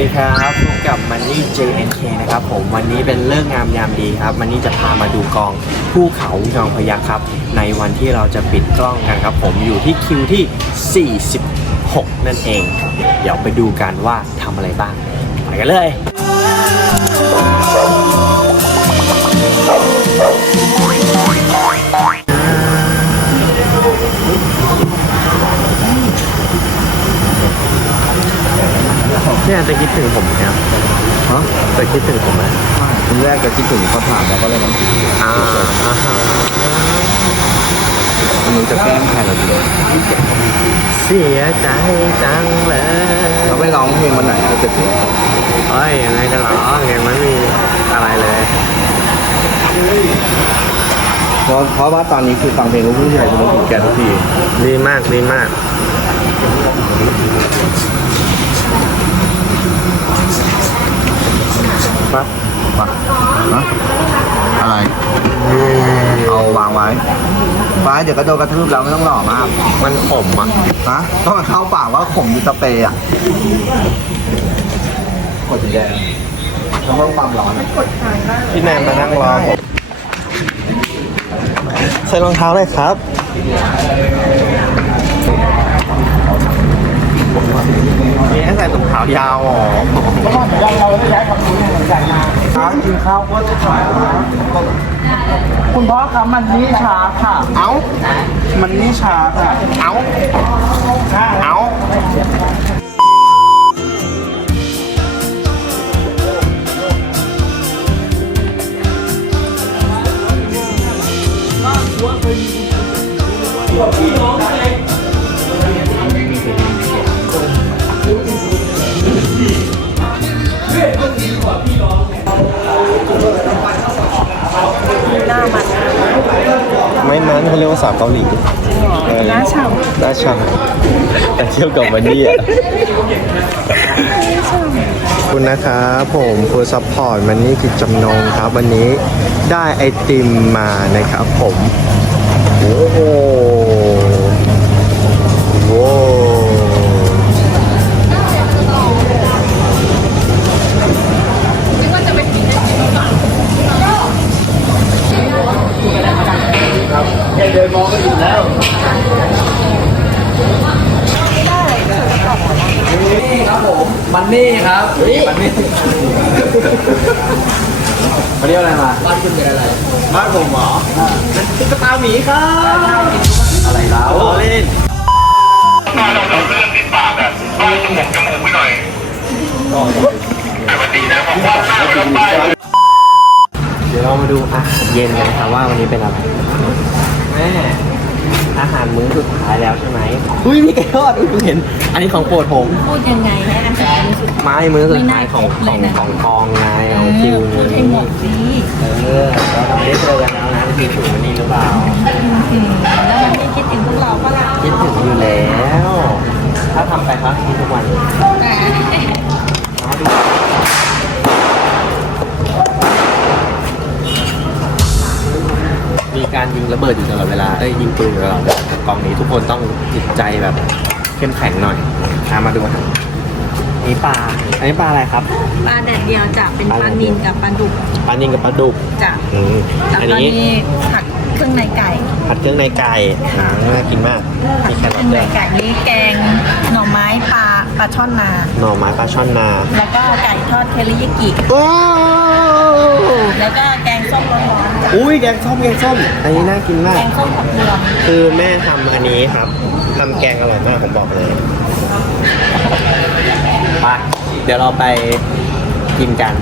ดีครับพบกับมันนี่ JNK นะครับผมวันนี้เป็นเลิกษ์งามยามดีครับมันนี่จะพามาดูกองภูเขายองพยัคฆ์ครับ ในวันที่เราจะปิดกล้องกันครับ ผมอยู่ที่คิวที่ 46 นั่นเอง เดี๋ยวไปดูกันว่าทำอะไรบ้าง ไปกันเลย เนี่ยจะคิดถึงผมไหมครับฮะจะคิดถึงผมไหมทีแรกก็คิดถึงเขาถามเราก็เลยนะอ่าอ่าฮะมันรู้จะแกล้งใครเราดีเสียใจจังเลยเราไม่ร้องเพลงวันไหนก็จะถึงเฮ้ยยังไงจะร้องยังไม่มีอะไรเลยเพราะเพราะว่าตอนนี้คือฟังเพลงลูกทุ่งที่ไหนจะมาถึงแกทุกทีดีมากดีมาก ปั๊บปั๊บฮะอะไร เอาวางไว้ฟ้าเดี๋ยวก็โดนกระทืบแล้วไม่ต้องหล่อมากมันขมอะฮะต้องมาเข้าปากว่าขมอยู่สเปรย์อะกดสีแดงแล้วเพิ่มความร้อนอะพี่แนนมานั่งรอผมใส่รองเท้าเลยครับ นี่ให้ใส่รองเท้ายาวอ๋อกินข้าวก็จะช้าคุณพ่อครับมันนี่ช้าค่ะ เอ้า มันนี่ช้าค่ะ เอ้า เอ้าหน้ เขาเรียกว่าสาวเกาหลีเออหน้าฉ่หน้าช่างแต่เที่ยวกับวันนี้อะขอบคุณนะครับผมฟูซัพพอร์ตมันนี่กิจจำนงครับ วันนี้ได้ไอติมมานะครับผม โอ้โหโว้มัน นี่ครับมันนี่วันนี้อะไรมาบ้านคุณเป็นอะไรบ้านผมเหรอตุ๊กตาหมีครับอะไรแล้วล้อเล่นมาเราเราเรื่องที่ปากอะป้ายจมูกจมูกไปหน่อยแต่วันดีนะผมว่าหน้าเราป้ายเดี๋ยวเรามาดูอาหารเย็นกันนะครับว่าวันนี้เป็นอะไรแม่ อาหารมื้อสุดท้ายแล้วใช่ไหมอุ้ยมีไก่ทอดอุ้ยเพิ่งเห็น อันนี้ของโปรดผมพูดยังไงให้อาหารรู้สึกไม้มื้อสุดท้ายของของของกองไงของคิวพูนึดงให้หมดสิเออเราทำได้เจอกันแล้วนะที่ถึงวันนี้หรือเปล่าอืมแล้วมันไม่คิดถึงพวกเราปะล่ะคิดถึงอยู่แล้ว ถ้าทำไปครับคิดทุกวัน เวลาเอ้ยยิงปืนอยู่ตลอดเวลากองนี้ทุกคนต้องจิตใจแบบเข้มแข็งหน่อยอามาดูครับนี่ปลา อันนี้ปลาอะไรครับ ปลาแดดเดียวจะเป็นปลานิลกับปลาดุกปลานิลกับปลาดุกจะอืมแล้วอันก็นี้นี่ผัดเครื่องในไก่ผัดเครื่องในไก่อ่าน่ากินมาก ผัมีดแคเครอรื่ทองด้ในวยไก่นี่แกงหน่อไม้ปลาปลาช่อนนา หน่อไม้ปลาช่อนนาแล้วก็ไก่ทอดเทริยากิว้าว แล้วก็แกงส้มร้อนๆจ้ะอุ้ยแกงส้มแกงส้ม อันนี้น่ากินมาแกก งส้มผักรวมคือแม่ทำอันนี้ครับทำแกงอร่อยมากผมบอกเลยไปเดี๋ยวเราไปกินกัน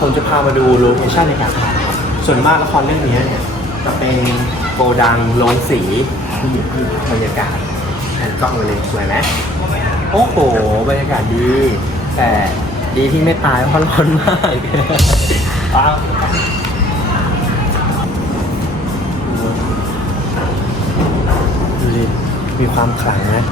ผมจะพามาดูโลเคชั่นในการถ่ายครับส่วนมากละครเรื่องนี้เนี่ยจะเป็นโกดังโรงสีบรรยากาศแผ่นกล้องมาเลยสวยไหมโอ้โห บรรยากาศดี แต่ ดีที่ไม่ตายเพราะร้อนมากว้าวดูดิมีความขลังนะ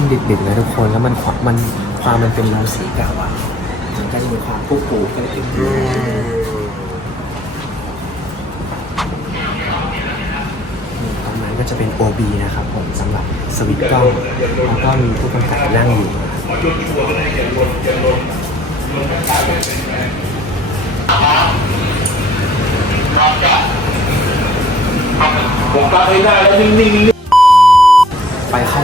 ยิ่งดึกๆนะทุกคนแล้วมันความมันความมันเป็นราสีเก่าอะมันก็จะมีความกุ๊กกูกันขึ้นตรงนั้นก็จะเป็น OB นะครับผมสำหรับสวิตช์กล้องแล้วก็มีผู้กำกับนั่งอยู่ผมก็ไม่ได้แล้วนิ่งๆ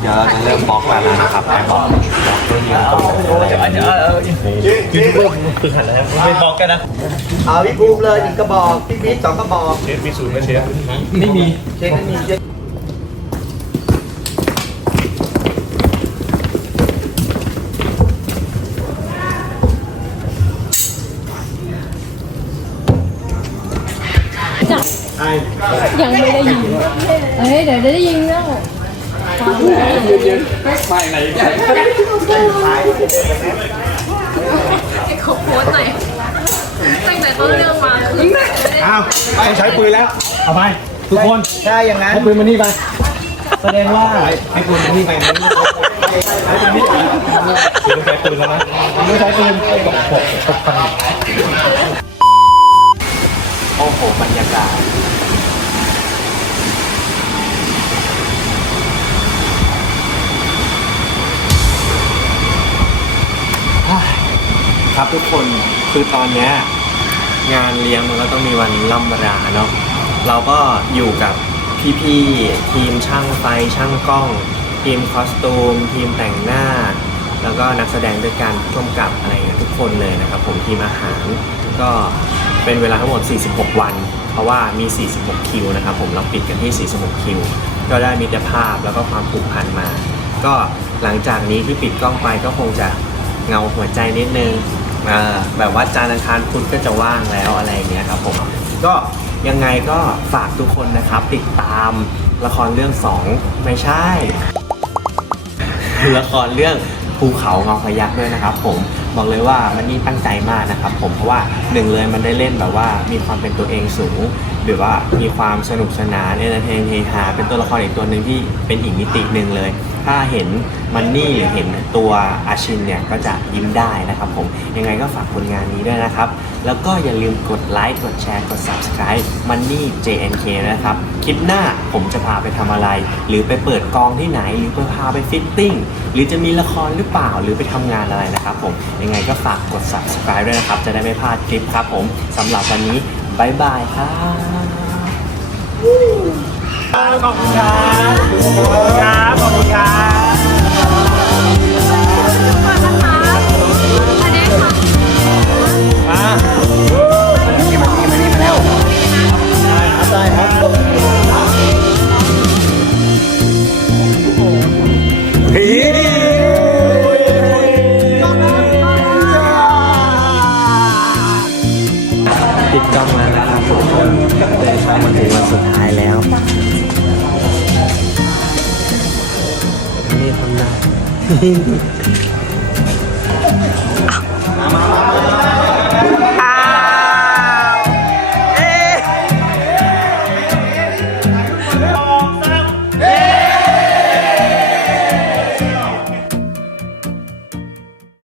เดี๋ยวเราจะเริ่มบล็อกแล้วนะครับไปบล็อกบล็อกด้วยเงินตรงอะไรยูทูบเบอร์ฝึกหัดแล้วไม่บล็อกกันนะเอาพี่ภูมิเลยหนึ่งกระบอกพี่บิ๊กสองกระบอกไม่มีเช็คไม่มีเช็คยังไม่ได้ยิงเฮ้ยเดี๋ยวได้ยิงแล้ว เขาโพสต์หน่อยตั้งแต่ต้นเรื่องมาคืออ้าวต้องใช้ปืนแล้ว เอาไปทุกคนใช่อย่างนั้นเอาปืนมานี่ไป แสดงว่าให้ปืนมานี่ไปนะให้ปืนนี่ต้องใช้ปืนแล้วนะไม่ใช้ปืนตกปกตกปัน ครับทุกคนคือตอนเนี้ยงานเลี้ยงมันก็ต้องมีวันล่ำราเนาะเราก็อยู่กับพี่ๆทีมช่างไฟช่างกล้อง ทีมคอสตูม ทีมแต่งหน้า แล้วก็นักแสดงด้วยกันร่วมกับอะไรเงี้ยทุกคนเลยนะครับผมทีมอาหารก็เป็นเวลาทั้งหมด 46 วัน เพราะว่ามี 46 คิวนะครับผมเราปิดกันที่ 46 คิว ก็ได้มิตรภาพแล้วก็ความผูกพันมา ก็หลังจากนี้ที่ปิดกล้องไปก็คงจะเงาหัวใจนิดนึง อ่าแบบว่าจานอังคารคุณก็จะว่างแล้วอะไรอย่างเงี้ยครับผมก็ยังไงก็ฝากทุกคนนะครับ ติดตามละครเรื่องสองไม่ใช่ ละครเรื่องภูเขาเงาพยักด้วยนะครับ ผมบอกเลยว่ามันนี่ตั้งใจมากนะครับ ผมเพราะว่าหนึ่งเลยมันได้เล่นแบบว่ามีความเป็นตัวเองสูงหรือว่ามีความสนุกสนานเอนเตอร์เทนเฮฮาเป็นตัวละครอีกตัวหนึ่งที่เป็นอีกมิติหนึ่งเลย ถ้าเห็นมันนี่หรือเห็นตัวอาชินเนี่ยก็จะยิ้มได้นะครับผม ยังไงก็ฝากผลงานนี้ด้วยนะครับ แล้วก็อย่าลืมกดไลค์กดแชร์กด subscribe Money JNK นะครับ คลิปหน้าผมจะพาไปทำอะไร หรือไปเปิดกองที่ไหน หรือไปพาไปฟิตติ้งหรือจะมีละครหรือเปล่าหรือไปทำงานอะไรนะครับผมยังไงก็ฝากกด subscribe ด้วยนะครับจะได้ไม่พลาดคลิปครับผมสำหรับวันนี้ บายบายครับขอบคุณครับขอบคุณครับ 嗯